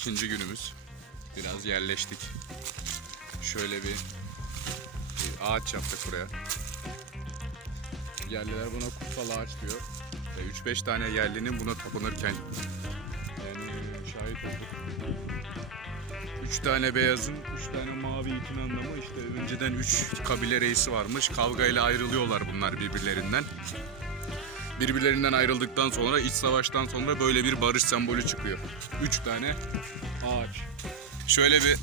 ikinci günümüz. Biraz yerleştik. Şöyle bir, bir ağaç yaptık buraya. Yerliler buna kutsal ağaç diyor. Ve 3-5 tane yerlinin buna tapınırken yani şahit olduk. 3 tane beyazın, 3 tane mavi itin anlamı işte önceden 3 kabile reisi varmış. Kavgayla ayrılıyorlar bunlar birbirlerinden. Birbirlerinden ayrıldıktan sonra iç savaştan sonra böyle bir barış sembolü çıkıyor. 3 tane ağaç. Şöyle bir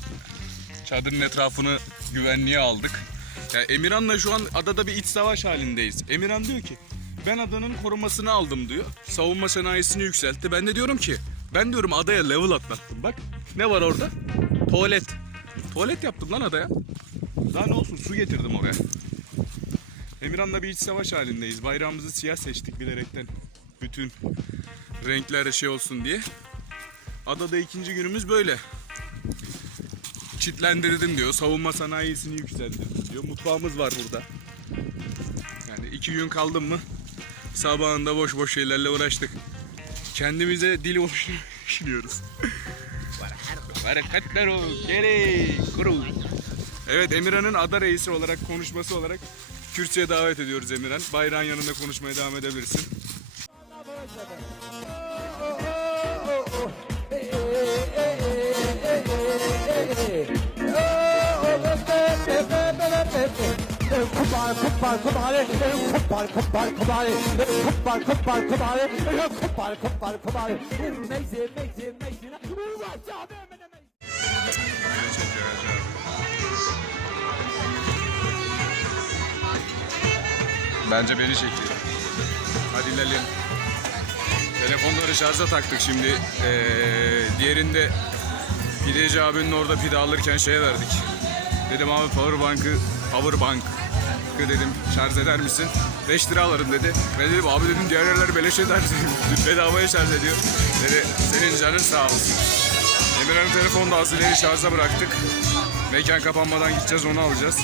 çadırın etrafını güvenliğe aldık. Yani Emirhan'la şu an adada bir iç savaş halindeyiz. Emirhan diyor ki ben adanın korumasını aldım diyor. Savunma sanayisini yükseltti. Ben de diyorum ki ben diyorum adaya level atlattım. Bak ne var orada? Tuvalet. Tuvalet yaptım lan adaya. Daha ne olsun su getirdim oraya. Emirhan'la bir iç savaş halindeyiz. Bayrağımızı siyah seçtik bilerekten. Bütün renkler şey olsun diye. Adada ikinci günümüz böyle. Çitlendirdim diyor. Savunma sanayisini yükselttirdim diyor. Mutfağımız var burada. Yani iki gün kaldım mı sabahında boş boş şeylerle uğraştık. Kendimize dili boş düşünüyoruz. Hareketler ol, geri kuru. Evet Emirhan'ın ada reisi olarak konuşması olarak kürsüye davet ediyoruz Emirhan. Bayrağın yanında konuşmaya devam edebilirsin. Kupar kupar Bence beni çekiyor. Hadi ilerleyelim. Telefonları şarja taktık şimdi. Ee, diğerinde pideci abinin orada pide alırken şeye verdik. Dedim abi power bank'ı power bank dedim şarj eder misin? 5 lira alırım dedi. Ben dedim abi dedim diğer yerler beleş eder. Bedavaya şarj ediyor. Dedi senin canın sağ olsun. Emirhan'ın telefonunu da Azile'yi şarja bıraktık. Mekan kapanmadan gideceğiz onu alacağız.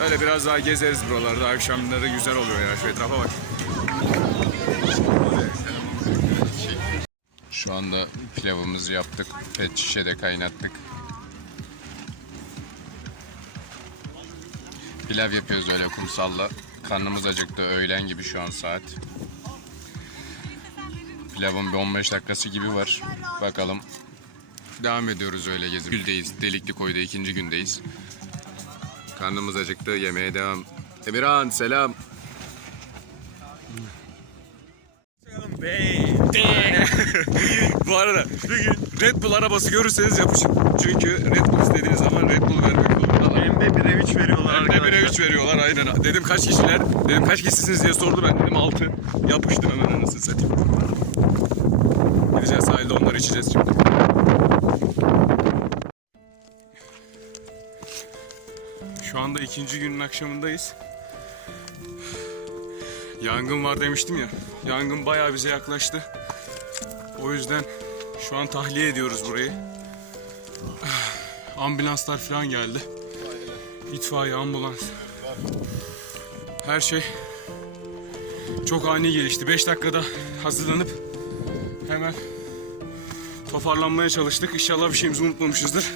Öyle biraz daha gezeriz buralarda. Akşamları güzel oluyor ya. Şu etrafa bak. Şu anda pilavımızı yaptık. Pet şişede kaynattık. Pilav yapıyoruz öyle kumsalla. Karnımız acıktı. Öğlen gibi şu an saat. Pilavın bir 15 dakikası gibi var. Bakalım. Devam ediyoruz öyle gezip. Güldeyiz. Delikli koyda ikinci gündeyiz. Karnımız acıktı. Yemeğe devam. Emirhan selam. Bu arada Red Bull arabası görürseniz yapışın. Çünkü Red Bull istediğiniz zaman Red Bull vermek zorundalar. Hem de 1'e 3 veriyorlar Hem de arkadaşlar. bire 3 veriyorlar aynen. Dedim kaç kişiler? Dedim kaç kişisiniz diye sordu. Ben dedim 6. Yapıştım hemen anasını satayım. Gideceğiz sahilde onları içeceğiz şimdi. Şu anda ikinci günün akşamındayız. Yangın var demiştim ya. Yangın bayağı bize yaklaştı. O yüzden şu an tahliye ediyoruz burayı. Ambulanslar falan geldi. İtfaiye, ambulans. Her şey çok ani gelişti. 5 dakikada hazırlanıp hemen toparlanmaya çalıştık. İnşallah bir şeyimizi unutmamışızdır.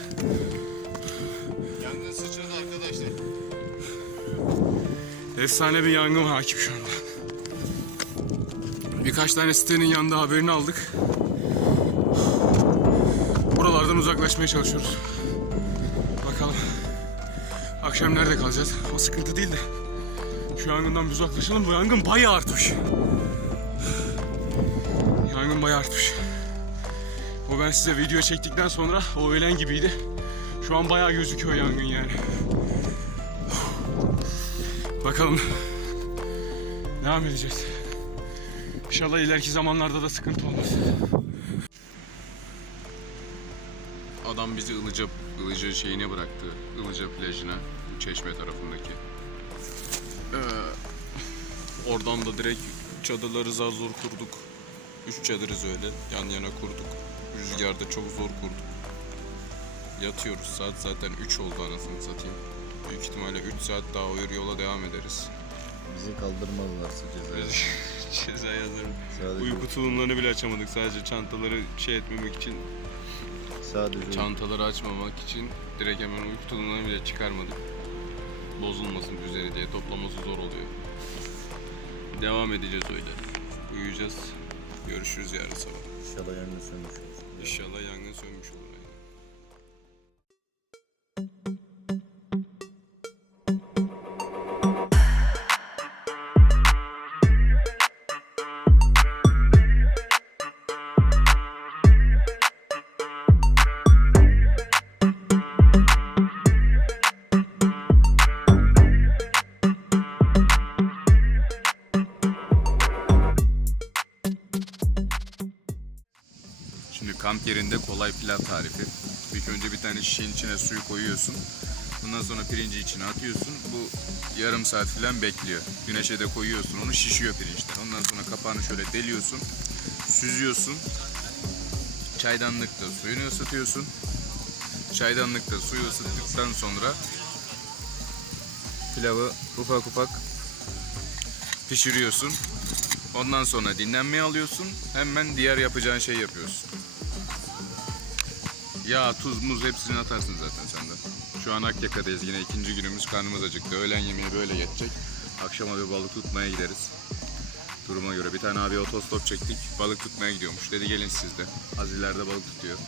Efsane bir yangın hakim şu anda. Birkaç tane sitenin yanında haberini aldık. Buralardan uzaklaşmaya çalışıyoruz. Bakalım. Akşam nerede kalacağız? O sıkıntı değil de. Şu yangından bir uzaklaşalım. Bu yangın bayağı artmış. Yangın bayağı artmış. O ben size video çektikten sonra o öğlen gibiydi. Şu an bayağı gözüküyor yangın yani. Bakalım. Devam edeceğiz. İnşallah ileriki zamanlarda da sıkıntı olmaz. Adam bizi Ilıca, Ilıca şeyine bıraktı. Ilıca plajına. Çeşme tarafındaki. Ee, oradan da direkt çadırları zar zor kurduk. Üç çadırız öyle. Yan yana kurduk. Rüzgarda çok zor kurduk. Yatıyoruz. Saat zaten 3 oldu anasını satayım. Büyük ihtimalle 3 saat daha o yola devam ederiz. Bizi kaldırmazlarsa ceza. Ceza yazarım. Sadece Uyku tulumlarını bile açamadık sadece çantaları şey etmemek için Sadece Çantaları açmamak için direkt hemen uyku tulumlarını bile çıkarmadık. Bozulmasın üzeri diye toplaması zor oluyor. Devam edeceğiz öyle. Uyuyacağız. Görüşürüz yarın sabah. inşallah yangın sönmüş olur. İnşallah yangın sönmüş olur. Kamp yerinde kolay pilav tarifi. İlk önce bir tane şişenin içine suyu koyuyorsun. Ondan sonra pirinci içine atıyorsun. Bu yarım saat falan bekliyor. Güneşe de koyuyorsun onu şişiyor pirinçten. Ondan sonra kapağını şöyle deliyorsun. Süzüyorsun. Çaydanlıkta suyunu ısıtıyorsun. Çaydanlıkta suyu ısıttıktan sonra pilavı ufak ufak pişiriyorsun. Ondan sonra dinlenmeye alıyorsun. Hemen diğer yapacağın şey yapıyorsun. Yağ, tuz, muz hepsini atarsın zaten sen de. Şu an Akyaka'dayız yine ikinci günümüz karnımız acıktı. Öğlen yemeği böyle geçecek. Akşama bir balık tutmaya gideriz. Duruma göre bir tane abi otostop çektik. Balık tutmaya gidiyormuş. Dedi gelin siz de. Az ileride balık tutuyor.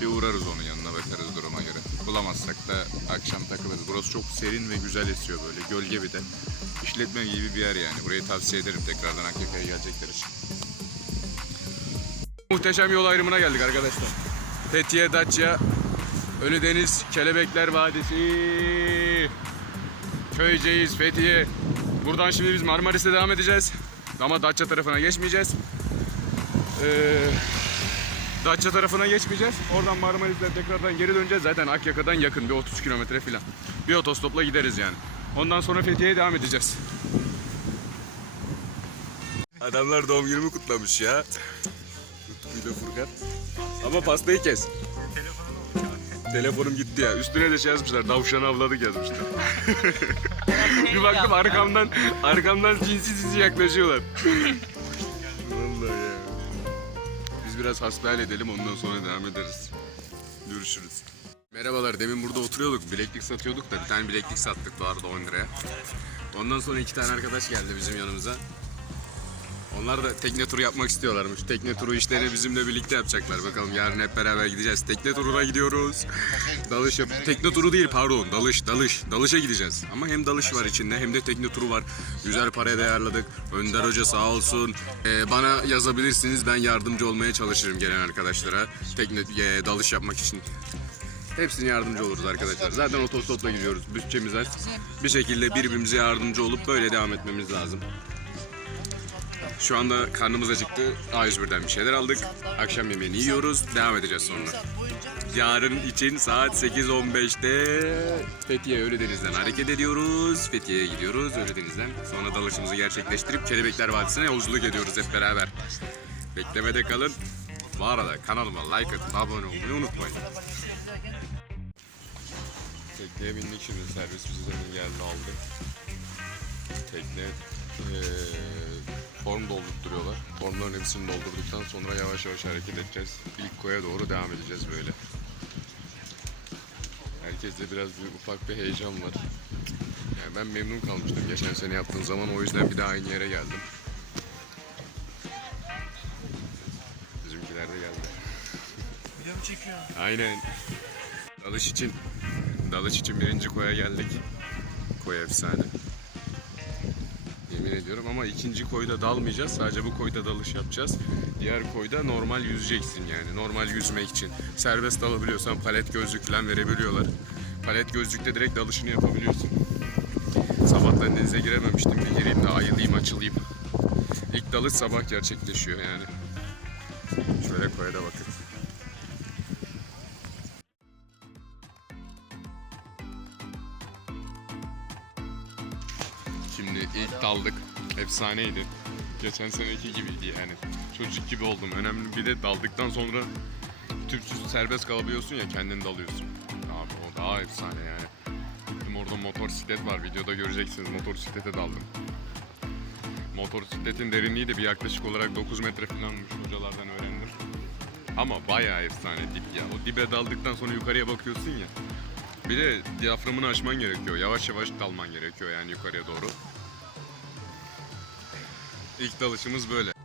Bir uğrarız onun yanına bakarız duruma göre. Bulamazsak da akşam takılırız. Burası çok serin ve güzel esiyor böyle. Gölge bir de. İşletme gibi bir yer yani. Burayı tavsiye ederim tekrardan Akyaka'ya gelecekler için. Muhteşem yol ayrımına geldik arkadaşlar. Fethiye, Datça, Ölüdeniz, Kelebekler Vadisi. Köyceğiz, Fethiye. Buradan şimdi biz Marmaris'e devam edeceğiz. Ama Datça tarafına geçmeyeceğiz. Ee, Datça tarafına geçmeyeceğiz. Oradan Marmaris'ten tekrardan geri döneceğiz. Zaten Akyaka'dan yakın bir 30 kilometre falan. Bir otostopla gideriz yani. Ondan sonra Fethiye'ye devam edeceğiz. Adamlar doğum günümü kutlamış ya. Utku ile Furkan. Ama pastayı kes. Telefonum gitti ya. Üstüne de şey yazmışlar. Davşan avladık yazmışlar. bir baktım arkamdan arkamdan sinsi sinsi yaklaşıyorlar. Vallahi ya. Biz biraz hasbihal edelim ondan sonra devam ederiz. Görüşürüz. Merhabalar demin burada oturuyorduk bileklik satıyorduk da bir tane bileklik sattık bu arada 10 liraya. Ondan sonra iki tane arkadaş geldi bizim yanımıza. Onlar da tekne turu yapmak istiyorlarmış. Tekne turu işlerini bizimle birlikte yapacaklar. Bakalım yarın hep beraber gideceğiz. Tekne turuna gidiyoruz. Dalış yap. Tekne turu değil pardon. Dalış, dalış. Dalışa gideceğiz. Ama hem dalış var içinde hem de tekne turu var. Güzel paraya da. Önder Hoca sağ olsun. Ee, bana yazabilirsiniz. Ben yardımcı olmaya çalışırım gelen arkadaşlara. Tekne e, dalış yapmak için. Hepsine yardımcı oluruz arkadaşlar. Zaten otostopla gidiyoruz. Bütçemiz az. Bir şekilde birbirimize yardımcı olup böyle devam etmemiz lazım. Şu anda karnımız acıktı. A101'den bir şeyler aldık. Akşam yemeğini yiyoruz. Devam edeceğiz sonra. Yarın için saat 8.15'te Fethiye Ölüdeniz'den hareket ediyoruz. Fethiye'ye gidiyoruz Ölüdeniz'den. Sonra dalışımızı gerçekleştirip Kelebekler Vadisi'ne yolculuk ediyoruz hep beraber. Beklemede kalın. Bu arada kanalıma like atıp abone olmayı unutmayın. Tekneye bindik şimdi servis bizi zaten geldi aldı. Tekne eee, form doldurtturuyorlar. Formların hepsini doldurduktan sonra yavaş yavaş hareket edeceğiz. İlk koya doğru devam edeceğiz böyle. Herkeste biraz bir ufak bir heyecan var. Yani ben memnun kalmıştım geçen sene yaptığım zaman o yüzden bir daha aynı yere geldim. Bizimkiler de geldi. Aynen. Dalış için dalış için birinci koya geldik. Koy efsane. Yemin ediyorum ama ikinci koyda dalmayacağız. Sadece bu koyda dalış yapacağız. Diğer koyda normal yüzeceksin yani. Normal yüzmek için. Serbest dalabiliyorsan palet gözlük falan verebiliyorlar. Palet gözlükte direkt dalışını yapabiliyorsun. Sabahtan denize girememiştim. Bir gireyim de ayılayım açılayım. İlk dalış sabah gerçekleşiyor yani. Şöyle koya da bakın. İlk daldık. Efsaneydi. Geçen seneki gibiydi yani. Çocuk gibi oldum. Önemli bir de daldıktan sonra tüpsüz serbest kalabiliyorsun ya kendin dalıyorsun. Abi o daha efsane yani. Gittim orada motosiklet var. Videoda göreceksiniz. Motosiklete daldım. Motosikletin derinliği de bir yaklaşık olarak 9 metre falanmış. Hocalardan öğrendim. Ama bayağı efsane dip ya. O dibe daldıktan sonra yukarıya bakıyorsun ya. Bir de diyaframını açman gerekiyor. Yavaş yavaş dalman gerekiyor yani yukarıya doğru. İlk dalışımız böyle.